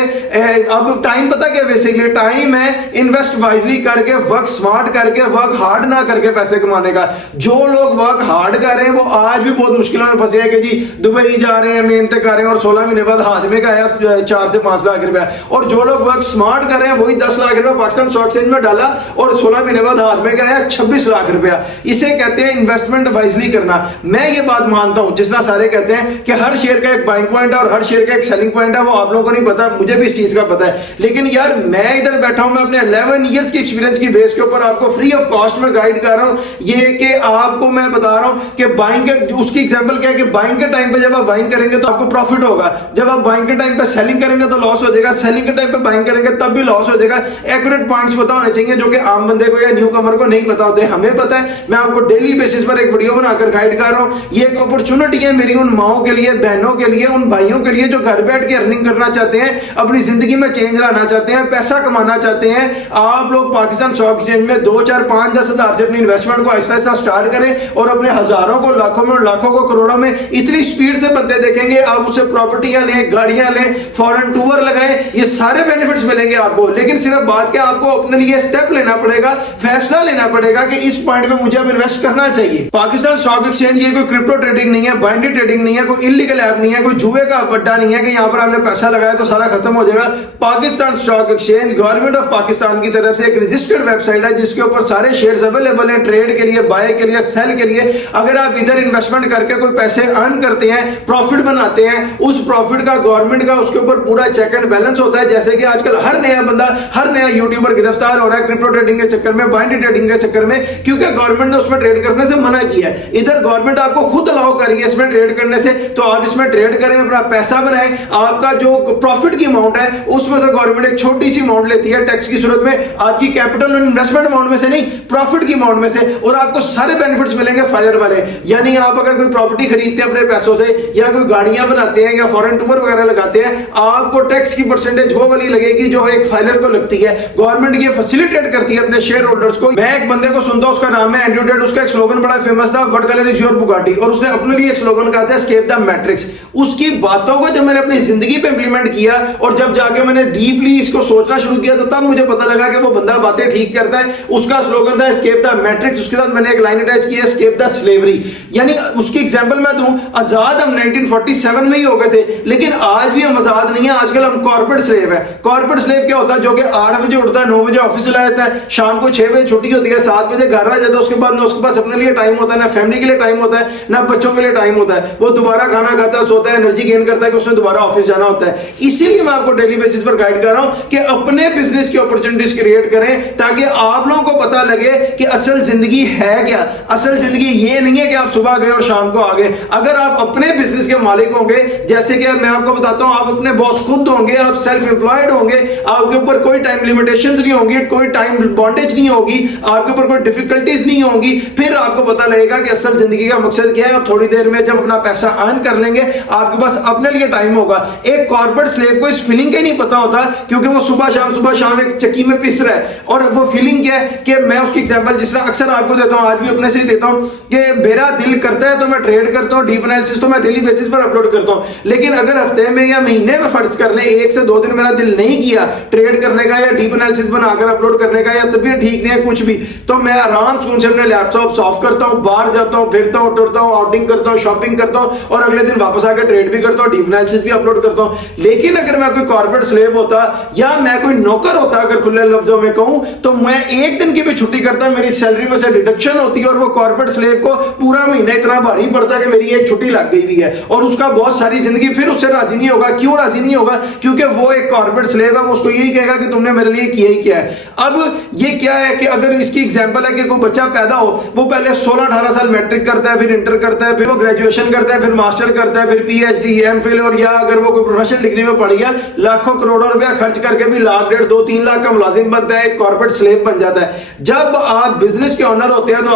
अब टाइम पता क्या, बेसिकली टाइम है इन्वेस्ट वाइजली करके, वर्क स्मार्ट करके, वर्क हार्ड ना करके पैसे कमाने का। जो लोग वर्क हार्ड कर रहे हैं वो आज भी बहुत मुश्किलों में फंसे हैं कि जी दुबई जा रहे हैं, मेहनत कर रहे हैं और 16 महीने बाद हाथ में का आया 4 से 5 लाख रुपया। और जो लोग वर्क स्मार्ट कर रहे हैं वही 10 लाख रुपया पाकिस्तान स्टॉक एक्सचेंज में डाला और 16 महीने बाद हाथ में का आया 26 लाख रुपया। इसे कहते हैं इन्वेस्टमेंट वाइजली करना। मैं ये बात मानता हूं, जिस तरह सारे कहते हैं कि हर शेयर का एक बाइंग पॉइंट है और हर शेयर का एक सेलिंग पॉइंट है, वो आप लोगों को नहीं पता, मुझे भी इस चीज का पता है। लेकिन यार मैं इधर बैठा हूं, मैं अपने 11 इयर्स की एक्सपीरियंस की बेस के ऊपर आपको फ्री ऑफ कॉस्ट में गाइड कर रहा हूं। ये कि आपको मैं बता रहा हूं कि बाइंग के, उसकी एग्जांपल क्या है कि बाइंग के टाइम पे जब आप बाइंग करेंगे तो आपको प्रॉफिट होगा, जब आप बाइंग के टाइम पे सेलिंग करेंगे तो लॉस हो जाएगा, सेलिंग के टाइम पे बाइंग करेंगे तब भी लॉस हो जाएगा। एक्यूरेट पॉइंट्स पता होने चाहिए जो कि आम बंदे को या न्यू कमर को नहीं पता होते, हमें पता है। मैं आपको डेली बेसिस पर एक वीडियो बनाकर गाइड कर रहा हूं। ये एक अपॉर्चुनिटी है मेरी उन माओं के लिए, बहनों के लिए, उन भाइयों के लिए जो घर बैठ के अर्निंग करना चाहते हैं, अपनी जिंदगी में चेंज लाना चाहते हैं, पैसा कमाना चाहते हैं। आप लोग पाकिस्तान स्टॉक एक्सचेंज में 2, 4, 5, 10 हजार से अपनी इन्वेस्टमेंट को ऐसा ऐसा स्टार्ट करें और अपने हजारों को, लाखों में, लाखों को, करोड़ों में इतनी स्पीड से बंदे देखेंगे। आप उसे प्रॉपर्टियां लें, गाड़ियां लें, फॉरेन टूर लगाएं, ये सारे बेनिफिट्स मिलेंगे आपको। लेकिन सिर्फ बात क्या, आपको अपने लिए स्टेप लेना पड़ेगा, फैसला लेना पड़ेगा कि इस पॉइंट पे मुझे अब इन्वेस्ट करना चाहिए। पाकिस्तान स्टॉक एक्सचेंज ये कोई क्रिप्टो ट्रेडिंग नहीं है, बाइनरी ट्रेडिंग नहीं है, कोई इलीगल ऐप नहीं है, कोई जुए का अड्डा नहीं है कि यहां पर आपने पैसा लगाया तो सारा खत्म हो जाएगा। Pakistan stock exchange government of Pakistan की तरफ से एक रजिस्टर्ड वेबसाइट है जिसके ऊपर सारे शेयर्स अवेलेबल हैं ट्रेड के लिए, बाय के लिए, सेल के लिए। अगर आप इधर इन्वेस्टमेंट करके कोई पैसे अर्न करते हैं, प्रॉफिट बनाते हैं, उस प्रॉफिट का गवर्नमेंट का उसके ऊपर पूरा चेक एंड बैलेंस होता है। जैसे कि आजकल हर नया बंदा, हर नया यूट्यूबर गिरफ्तार हो रहा है क्रिप्टो ट्रेडिंग के चक्कर में, बाइनरी ट्रेडिंग के चक्कर में, क्योंकि गवर्नमेंट ने उसमें ट्रेड करने से मना किया है। इधर गवर्नमेंट आपको खुद अलाउ कर रही है इसमें ट्रेड करने से, तो आप इसमें ट्रेड करें, अपना पैसा बनाएं। आपका जो प्रॉफिट की अमाउंट है उसमें से गवर्नमेंट एक छोटी सी अमाउंट लेती है टैक्स की सूरत में, आपकी कैपिटल और इन्वेस्टमेंट अमाउंट में से नहीं, प्रॉफिट की अमाउंट में से, और आपको सारे बेनिफिट्स मिलेंगे फाइलर वाले। यानी आप अगर कोई प्रॉपर्टी खरीदते हैं अपने पैसों से, या कोई गाड़ियां बनाते हैं, या फॉरेन टूर वगैरह लगाते हैं, आपको टैक्स की परसेंटेज वो वाली लगेगी जो एक फाइलर को लगती है। गवर्नमेंट ये फैसिलिटेट करती है अपने शेयर होल्डर्स को। मैं एक बंदे को सुनता हूं, उसका नाम है एंड्रयू टेट, उसका एक स्लोगन बड़ा फेमस था, what colour is your Bugatti, और उसने अपने लिए एक स्लोगन कहा था, एस्केप द मैट्रिक्स। उसकी बातों को जब मैंने अपनी जिंदगी पे इंप्लीमेंट किया और जब जाके मैंने डीपली इसको सोचना शुरू किया, तो तब मुझे पता लगा कि वो बंदा बातें ठीक करता है। उसका स्लोगन था एस्केप द मैट्रिक्स, उसके साथ मैंने एक लाइन अटैच की है, एस्केप द स्लेवरी। यानी उसकी एग्जांपल मैं दूं, आजाद हम 1947 में ही हो गए थे, लेकिन आज भी हम आजाद नहीं है। आजकल हम कॉर्पोरेट स्लेव है। कॉर्पोरेट स्लेव क्या होता है? जो कि 8 बजे उठता है, 9 बजे ऑफिस चला जाता है, शाम को 6 बजे छुट्टी होती है, 7 बजे घर आ जाता है। उसके बाद ना उसके पास अपने लिए टाइम होता है, ना फैमिली के लिए टाइम होता है, ना बच्चों के लिए टाइम होता है। वो दोबारा खाना खाता है, सोता है, एनर्जी गेन करता है कि उसने दोबारा ऑफिस जाना होता है। इसीलिए मैं आपको डेली बेसिस पर गाइड कर रहा हूं कि अपने बिजनेस की अपॉर्चुनिटीज क्रिएट करें, ताकि आप लोगों को पता लगे कि असल जिंदगी है क्या। असल जिंदगी ये नहीं है कि आप सुबह गए और शाम को आ गए। अगर आप अपने बिजनेस के मालिक होंगे, जैसे कि मैं आपको बताता हूं, आप अपने बॉस खुद होंगे, आप सेल्फ एम्प्लॉयड होंगे, आपके ऊपर कोई टाइम लिमिटेशंस नहीं होंगी, कोई टाइम बॉन्डेज नहीं होगी, आपके ऊपर कोई डिफिकल्टीज नहीं होंगी, फिर आपको पता लगेगा कि असल जिंदगी का मकसद क्या है। आप थोड़ी देर में जब अपना पैसा अर्न कर लेंगे, आपके पास अपने लिए टाइम होगा। एक कॉर्पोरेट स्लेव को इस फीलिंग का नहीं पता होता, क्योंकि वो सुबह शाम एक चक्की में पिस रहा है। और वो फीलिंग क्या है कि मैं उसकी एग्जांपल जिस तरह अक्सर आपको देता हूं, आज भी अपने से ही देता हूं, कि मेरा दिल करता है तो मैं ट्रेड करता हूं, डीप एनालिसिस तो मैं डेली बेसिस पर अपलोड करता हूं। लेकिन अगर हफ्ते में या महीने में फर्ज कर ले 1 से 2 दिन मेरा दिल नहीं किया ट्रेड करने का या डीप एनालिसिस बनाकर अपलोड करने का, या तबीयत ठीक नहीं है कुछ भी, तो मैं आराम से अपने लैपटॉप ऑफ करता हूं, बाहर जाता हूं, फिरता हूं, टुरता हूं, आउटिंग करता हूं, शॉपिंग करता हूं, और अगले दिन वापस आकर ट्रेड भी करता हूं, डीप एनालिसिस भी अपलोड करता हूं। लेकिन अगर मैं कोई कॉर्पोरेट स्लेव होता या मैं कोई नौकर होता, अगर खुले लफ्जों में कहूं, तो मैं 1 दिन की भी छुट्टी करता, मेरी सैलरी में से डिडक्शन होती है, और वो कॉर्पोरेट स्लेव को पूरा महीना इतना भारी पड़ता है कि मेरी एक छुट्टी लग गई भी है, और उसका बहुत सारी जिंदगी फिर उससे राजी नहीं होगा। क्यों राजी नहीं होगा? क्योंकि वो एक कॉर्पोरेट स्लेव है, वो उसको यही कहेगा कि तुमने मेरे लिए किया ही क्या है। अब ये क्या है कि अगर इसकी एग्जांपल है कि कोई बच्चा पैदा हो, वो पहले 16-18 साल मैट्रिक करता है, फिर इंटर करता है, फिर वो ग्रेजुएशन करता है, फिर मास्टर करता है, फिर पीएचडी, एमफिल, और या अगर वो कोई प्रोफेशनल डिग्री में पढ़ गया, लाखों करोड़ों रुपया खर्च करके भी 1 लाख, 1.5, 2, 3 लाख का मुलाजिम बनता है, एक कॉर्पोरेट स्लेव बन जाता है। जब आप बिजनेस के ओनर होते हैं तो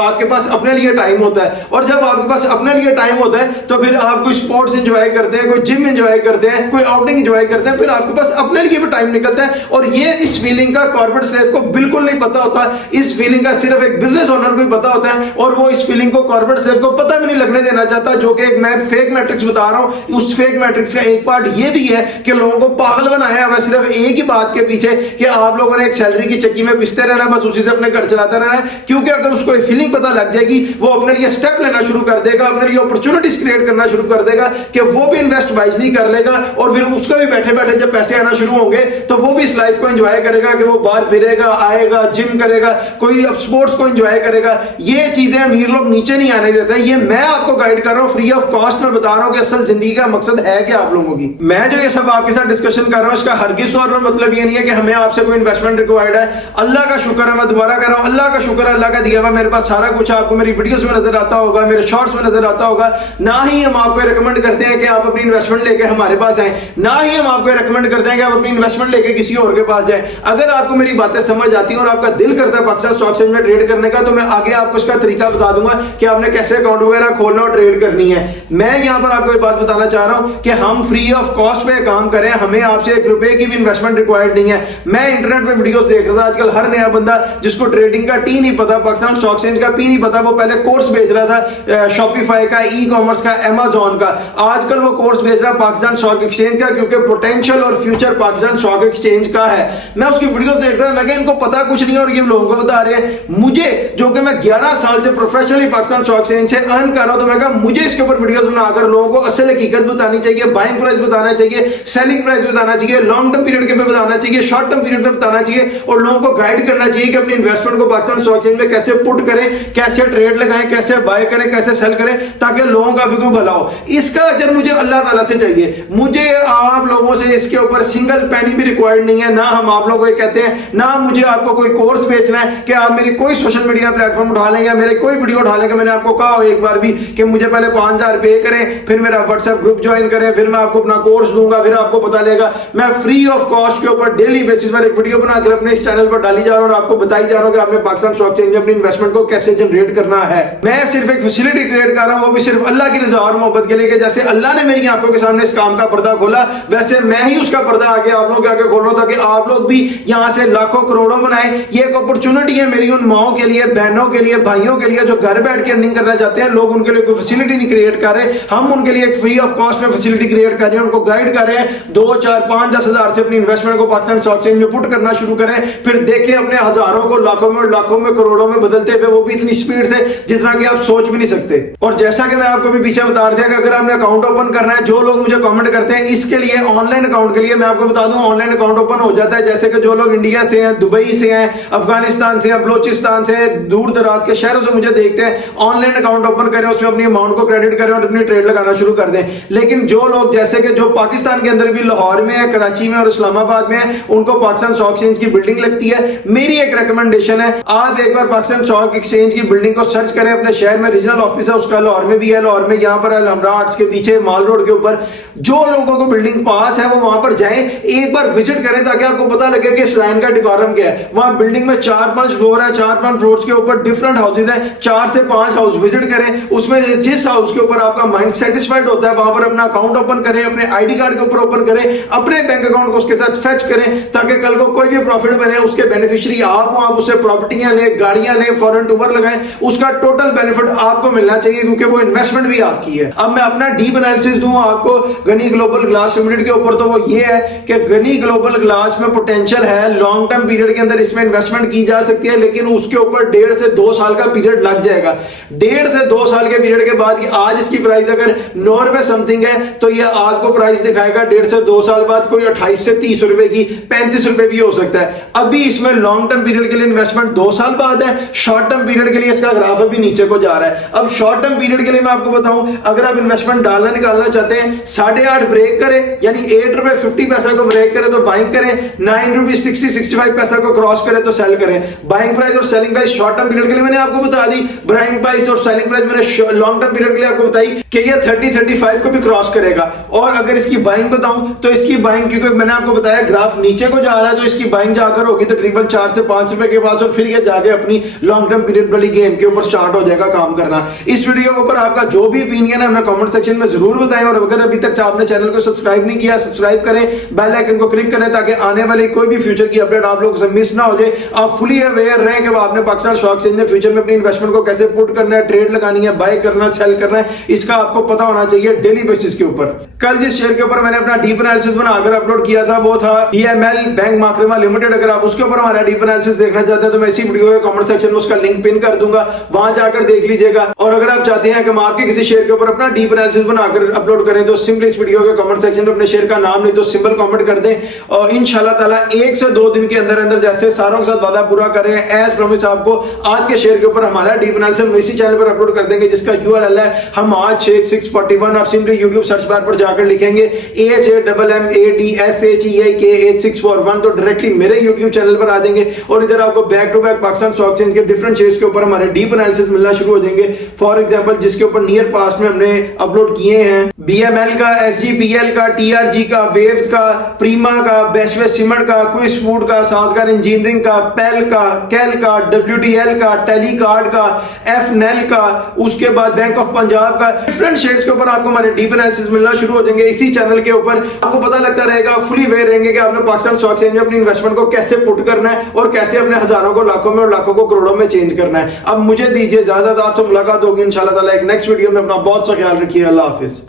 आपके पास अपने लिए टाइम होता है, और जब आपके पास अपने लिए टाइम होता है तो फिर आप कोई स्पोर्ट्स एंजॉय करते हैं, कोई जिम एंजॉय करते हैं, कोई आउटिंग एंजॉय करते हैं, फिर आपके पास अपने लिए भी टाइम निकलता है। और ये इस फीलिंग का कॉर्पोरेट स्लेव को बिल्कुल नहीं पता होता। इस फीलिंग का सिर्फ एक बिजनेस ओनर को ही पता होता है, और वो इस फीलिंग को कॉर्पोरेट स्लेव को पता भी नहीं लगने देना चाहता। जो कि मैं फेक मैट्रिक्स बता रहा हूं, उस फेक मैट्रिक्स का एक पार्ट ये भी है कि लोगों को पागल बनाया है सिर्फ एक ही बात के पीछे कि आप लोगों ने एक सैलरी की चक्की में पिसते रहना, बस उसी से अपने घर चलाता रहना है। क्योंकि अगर उसको फीलिंग पता लग जाएगी, वो अपने लिए स्टेप लेना शुरू कर देगा, अपने लिए अपॉर्चुनिटीज क्रिएट करना शुरू कर देगा कि वो भी इन्वेस्ट वाइजली कर लेगा, और फिर उसका भी बैठे बैठे जब पैसे आना शुरू होंगे तो वो भी इस लाइफ को एंजॉय करेगा कि वो बाहर फिरेगा, आएगा, जिम करेगा, कोई स्पोर्ट्स को एंजॉय करेगा। ये चीजें अमीर लोग नीचे नहीं आने देते। ये मैं आपको गाइड कर रहा हूं, फ्री ऑफ कॉस्ट में बता रहा हूं कि असल जिंदगी का मकसद है क्या आप लोगों की। मैं जो ये सब आपके साथ डिस्कशन कर रहा हूं, इसका हरगिज़ तौर पर मतलब ये नहीं है कि हमें आपसे कोई इन्वेस्टमेंट रिक्वायर्ड है। अल्लाह का शुक्र है, मैं दोबारा कह रहा हूं, अल्लाह का शुक्र है, अल्लाह का दिया हुआ मेरे पास सारा कुछ आपको मेरी वीडियोस में नजर आता होगा, मेरे शॉर्ट्स में नजर आता होगा। ना ही हम आपको रिकमेंड करते हैं कि आप अपनी इन्वेस्टमेंट लेके हमारे पास आए, ना ही हम आपको रिकमेंड करते हैं कि आप अपनी इन्वेस्टमेंट लेके किसी और के पास जाएं। अगर आपको मेरी बातें समझ आती हैं और आपका दिल करता है पाकिस्तान स्टॉक एक्सचेंज में ट्रेड करने का, तो मैं आगे आपको इसका तरीका बता दूंगा कि आपने कैसे अकाउंट वगैरह खोलना और ट्रेड करनी है। मैं यहां पर आपको एक बात बताना चाह रहा हूं कि हम फ्री ऑफ कॉस्ट पे काम करें, हमें आपसे 1 रुपए की भी इन्वेस्टमेंट रिक्वायर्ड नहीं है। मैं इंटरनेट पे वीडियोस देख रहा था, आजकल हर नया बंदा जिसको ट्रेडिंग का टी नहीं पता, पाकिस्तान स्टॉक एक्सचेंज का पी नहीं पता, वो पहले कोर्स बेच रहा था शॉपिफाई का, ई कॉमर्स का, अमेज़न का। आजकल वो कोर्स बेच रहा है पाकिस्तान स्टॉक एक्सचेंज का, क्योंकि पोटेंशियल और फ्यूचर पाकिस्तान स्टॉक एक्सचेंज का है। मैं उसकी वीडियोस देख रहा था, मैं कहा इनको पता कुछ नहीं और ये लोगों को बता रहे हैं। मुझे जो कि मैं 11 साल से प्रोफेशनली पाकिस्तान स्टॉक एक्सचेंज से अर्न कर रहा हूं, तो मैं कहा मुझे इसके ऊपर वीडियोस बनाकर लोगों को असल हकीकत बतानी चाहिए, बाइंग प्राइस बताना चाहिए, सेलिंग प्राइस बताना चाहिए, लॉन्ग टर्म पीरियड के पे बताना चाहिए, शॉर्ट टर्म पीरियड पे बताना चाहिए, और लोगों को गाइड करना चाहिए कि अपनी इन्वेस्टमेंट को पाकिस्तान स्टॉक एक्सचेंज में कैसे पुट करें, कैसे ट्रेड लगाएं, कैसे बाय करें, कैसे सेल करें, ताकि लोगों का भी कोई भला हो। इसका अजर मुझे अल्लाह ताला से चाहिए, मुझे आप लोगों से इसके ऊपर सिंगल पैनी भी रिक्वायर्ड नहीं है। ना हम आप लोगों को कहते हैं, ना मुझे आपको कोई कोर्स बेचना है कि आप मेरी कोई सोशल मीडिया प्लेटफॉर्म उठा लेंगे, मेरे कोई वीडियो उठा लेंगे। मैंने आपको कहा हो एक बार भी कि मुझे पहले 5000 पे करें, फिर मेरा व्हाट्सएप ग्रुप ज्वाइन करें, फिर मैं आपको अपना कोर्स दूंगा, फिर आपको पता लगेगा। मैं फ्री ऑफ कॉस्ट के ऊपर डेली बेसिस पर एक वीडियो बनाकर अपने इस चैनल पर डाली जा रहा हूं और आपको बताई जा रहा हूं कि आपने पाकिस्तान स्टॉक एक्सचेंज में अपनी इन्वेस्टमेंट को कैसे जनरेट करना है। मैं सिर्फ एक फैसिलिटी क्रिएट कर रहा हूं, वो भी सिर्फ अल्लाह की रजा और मोहब्बत के लिए। जैसे अल्लाह ने मेरी आंखों के सामने इस काम का पर्दा खोला, वैसे मैं ही उसका पर्दा आगे आप लोगों के आगे खोल रहा हूं, ताकि आप लोग भी यहां से लाखों करोड़ों बनाए। ये एक अपॉर्चुनिटी है मेरी उन माओं के लिए, बहनों के लिए, भाइयों के लिए जो घर बैठ के अर्निंग करना चाहते हैं। लोग उनके लिए कोई फैसिलिटी नहीं क्रिएट कर रहे, हम उनके लिए एक फ्री ऑफ कॉस्ट में फैसिलिटी क्रिएट कर रहे हैं, उनको गाइड कर रहे हैं। 2, 4, 5, 10 हजार से अपनी इन्वेस्टमेंट को पाकिस्तान स्टॉक एक्सचेंज में पुट करना शुरू करें, फिर देखें अपने हजारों को लाखों में करोड़ों में बदलते हुए, वो भी इतनी स्पीड से जितना कि आप सोच भी नहीं सकते। और जैसा कि मैं आपको भी पीछे बता रहा था कि अगर आपने अकाउंट ओपन करना है, जो लोग मुझे कमेंट करते हैं इसके लिए, ऑनलाइन अकाउंट के लिए, मैं आपको बता दूं ऑनलाइन अकाउंट ओपन हो जाता है। जैसे कि जो लोग इंडिया से हैं, दुबई से हैं, अफगानिस्तान से हैं, बलोचिस्तान से, दूर दराज के शहरों से मुझे देखते हैं, ऑनलाइन अकाउंट ओपन करें, उसमें अपनी अमाउंट को क्रेडिट करें और अपनी ट्रेड लगाना शुरू कर दें। लेकिन जो लोग जैसे कि जो पाकिस्तान के अंदर भी लाहौर में है, कराची में और इस्लामाबाद में है, उनको पाकिस्तान स्टॉक एक्सचेंज की बिल्डिंग लगती है। मेरी एक रिकमेंडेशन है, आप एक बार पाकिस्तान स्टॉक एक्सचेंज की बिल्डिंग को सर्च करें। अपने शहर में रीजनल ऑफिस है उसका, लाहौर में भी है, लाहौर में यहाँ पर अलहमरा आर्ट्स के पीछे माल रोड के ऊपर। जो लोगों को बिल्डिंग पास है वो वहां पर जाएं, एक बार विजिट करें, ताकि आपको पता लगे कि इस लाइन का डिकोरम क्या है। वहां बिल्डिंग में 4-5 फ्लोर है, 4-5 फ्लोर्स के ऊपर डिफरेंट हाउसेज हैं, 4 से 5 हाउस विजिट करें। उसमें जिस हाउस के ऊपर आपका माइंड सेटिस्फाइड होता है, वहां पर अपना अकाउंट ओपन करें, अपने आईडी कार्ड के ऊपर ओपन करें, अपने बैंक अकाउंट को उसके साथ फेच करें, ताकि कल को कोई भी प्रॉफिट बने उसके बेनिफिशियरी आप हो, आप उससे प्रॉपर्टियां लें, गाड़ियां लें, फॉरेन टूर लगाएं, उसका टोटल बेनिफिट आपको मिलना चाहिए, क्योंकि वो इन्वेस्टमेंट भी आपकी है। अब मैं अपना डीप एनालिसिस दूं आपको गनी ग्लोबल ग्लास लिमिटेड के ऊपर, तो वो ये है कि गनी ग्लोबल ग्लास में पोटेंशियल है, लॉन्ग टर्म पीरियड के अंदर इसमें इन्वेस्टमेंट की जा सकती है, लेकिन उसके ऊपर 1.5 से 2 साल का पीरियड लग जाएगा। 1.5 से 2 साल के पीरियड के बाद आज इसकी प्राइस अगर 9 रुपए समथिंग है, तो ये आपको प्राइस दिखाएगा 1.5 से 2 साल बाद कोई 28 से 30 रुपए की, 35 रुपए भी हो सकता है। अभी इसमें लॉन्ग टर्म पीरियड के लिए इन्वेस्टमेंट 2 साल बाद है, शॉर्ट टर्म पीरियड के लिए इसका ग्राफ अभी नीचे को जा रहा है। अब शॉर्ट टर्म पीरियड के लिए मैं आपको बताऊं, अगर आप इन्वेस्टमेंट डालना निकालना चाहते हैं, 8.5 ब्रेक करें, यानी 8 रुपए 50 पैसा को ब्रेक करें तो बाइंग करें, 9 रुपए 60-65 पैसा को क्रॉस करें तो सेल करें। बाइंग प्राइस और selling price short term period के लिए मैंने आपको बता दी, बाइंग प्राइस और सेलिंग प्राइस मैंने लॉन्ग टर्म पीरियड के लिए आपको बताई कि ये 30-35 को भी क्रॉस करेगा। और अगर इसकी बाइंग बताऊं तो इसकी बाइंग, क्योंकि मैंने आपको बताया ग्राफ नीचे को जा रहा है, तो इसकी बाइंग जाकर होगी तकरीबन 4 से 5 रुपए के बाद, और फिर ये जाके अपनी लॉन्ग टर्म पीरियड वाली गेम के ऊपर स्टार्ट हो जाएगा काम करना। इस वीडियो के ऊपर आपका जो भी ओपिनियन है हमें कमेंट सेक्शन में जरूर बताएं, और अगर अभी तक आपने चैनल को सब्सक्राइब नहीं किया, सब्सक्राइब करें, बेल आइकन को क्लिक करें, ताकि आने वाली कोई भी फ्यूचर की अपडेट आप लोगों से मिस ना हो जाए। आप फुली अवेयर रहें कि आपने पाकिस्तान स्टॉक एक्सचेंज में फ्यूचर में अपनी इन्वेस्टमेंट को कैसे पुट करना है, ट्रेड लगानी है, बाय करना, सेल करना है, इसका आपको पता होना चाहिए डेली बेसिस के ऊपर। कल जिस शेयर के ऊपर मैंने अपना डीप एनालिसिस बनाकर अपलोड किया था वो था BML बैंक मार्केमा लिमिटेड। अगर आप उसके ऊपर हमारा डीप एनालिसिस देखना चाहते हैं तो मैं इसी वीडियो के कमेंट सेक्शन में उसका लिंक पिन कर दूंगा, वहां जाकर देख लीजिएगा। और अगर आप चाहते हैं कि हम आपके किसी शेयर के ऊपर अपना डीप एनालिसिस बनाकर अपलोड करें, तो सिंपली इस वीडियो के कमेंट सेक्शन में अपने शेयर का नाम नहीं तो सिंपल कमेंट कर दें, और इंशाल्लाह ताला 1 से 2 दिन के अंदर अंदर जैसे सारों के साथ वादा पूरा करें, एज प्रॉमिस आपको आज के शेयर के ऊपर हमारा डीप एनालिसिस इसी चैनल पर अपलोड कर देंगे, जिसका URL है हम आज शेख 641। आप सिंपली YouTube सर्च बार पर जाकर लिखेंगे HAMMADSHEIK8641 तो डायरेक्टली मेरे YouTube चैनल पर आ जाएंगे, और इधर आपको back to back Pakistan stock exchange के डिफरेंट शेयर्स के ऊपर हमारे डीप एनालिसिस मिलना शुरू हो जाएंगे। फॉर एग्जांपल जिसके ऊपर नियर पास्ट में हमने अपलोड किए हैं, BML का, SGPL का, TRG का, वेव्स का, प्रीमा का, बेस्ट वे सीमेंट का, क्विस फूड का, साजगार इंजीनियरिंग का, पेल का, कैल का, WTL का, टेलीकार्ड का, FNL का, उसके बाद बैंक ऑफ पंजाब का, डिफरेंट शेयर्स के ऊपर आपको हमारे डीप एनालिसिस मिलना शुरू हो जाएंगे इसी चैनल के ऊपर। आपको पता लगता रहेगा, फुली अवेयर रहेंगे कि आपने पाकिस्तान स्टॉक एक्सचेंज में अपनी इन्वेस्टमेंट को कैसे पुट करना है और कैसे अपने हजारों को लाखों में और लाखों को करोड़ों में चेंज करना है। अब मुझे दीजिए इजाजत, आपसे मुलाकात होगी इंशाल्लाह ताला एक नेक्स्ट वीडियो में। अपना बहुत सा ख्याल रखिए, अल्लाह हाफिज।